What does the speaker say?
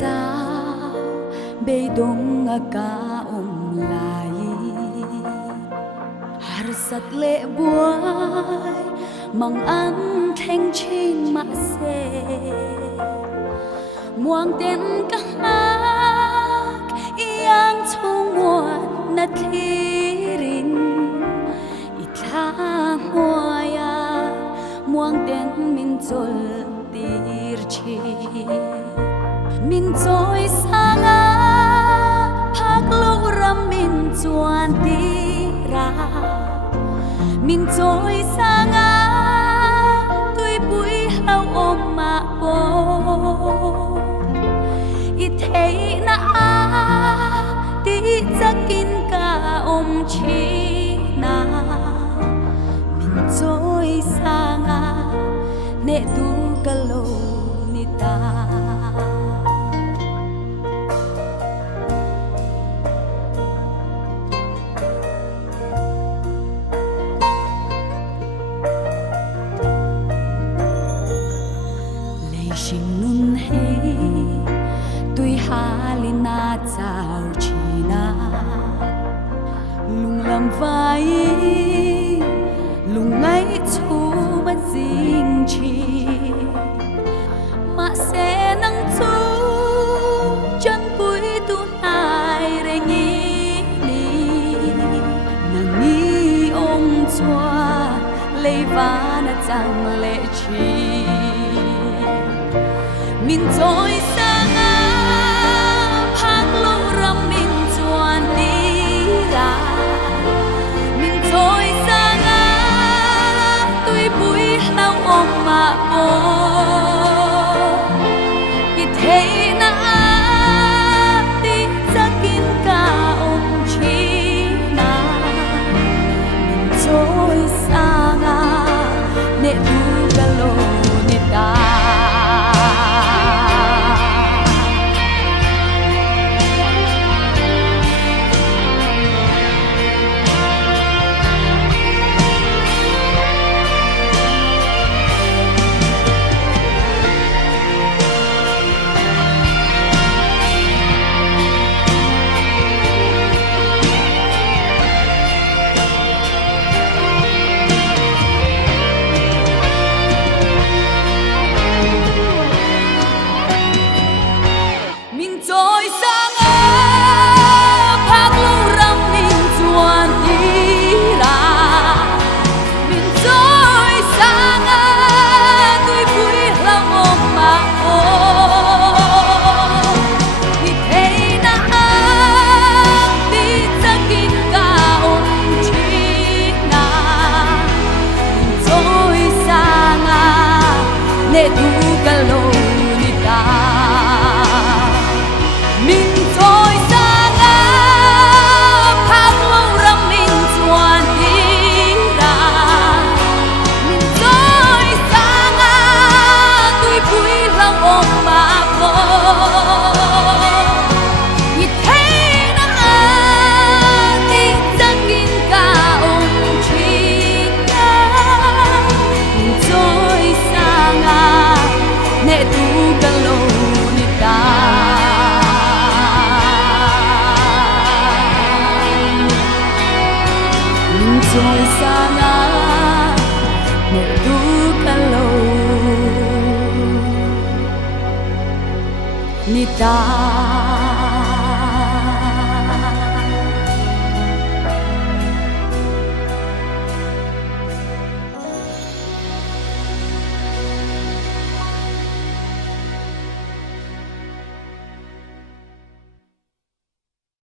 sao bê đông ca lại har sat lệ buai mang ăn thanh trên mã xe muang tên ca hát yang chung muan na thirin itha moya muang tên min chol tir chi min choi sanga phak lo ram min chuan tira min choi sanga tui pui hau om ma po i thei na a ti chakin ka om chi na min choi sanga ne tu ka lo ni ta Shin nun he tui halina chao china lung lam vai lung ngai chu ma jing chi ma se nang chu chân pui tu hai re ngi ni nang ni om chua lei va na chang le chi min choi sanga phak lo ram min chuan tira min choi sanga tui pui hlau om ma po i thei na a ti chakin ka om chi na min choi sanga ne tu ka lo ni ta ne tu ka lo ni ta min choi sanga phak lo ram min chuan tira min choi sanga tui pui lam om ma po i thei na a ti chakin ka om chi na min choi sanga ne tu ka lo ni ta min choi sanga ne tu ka lo ni ta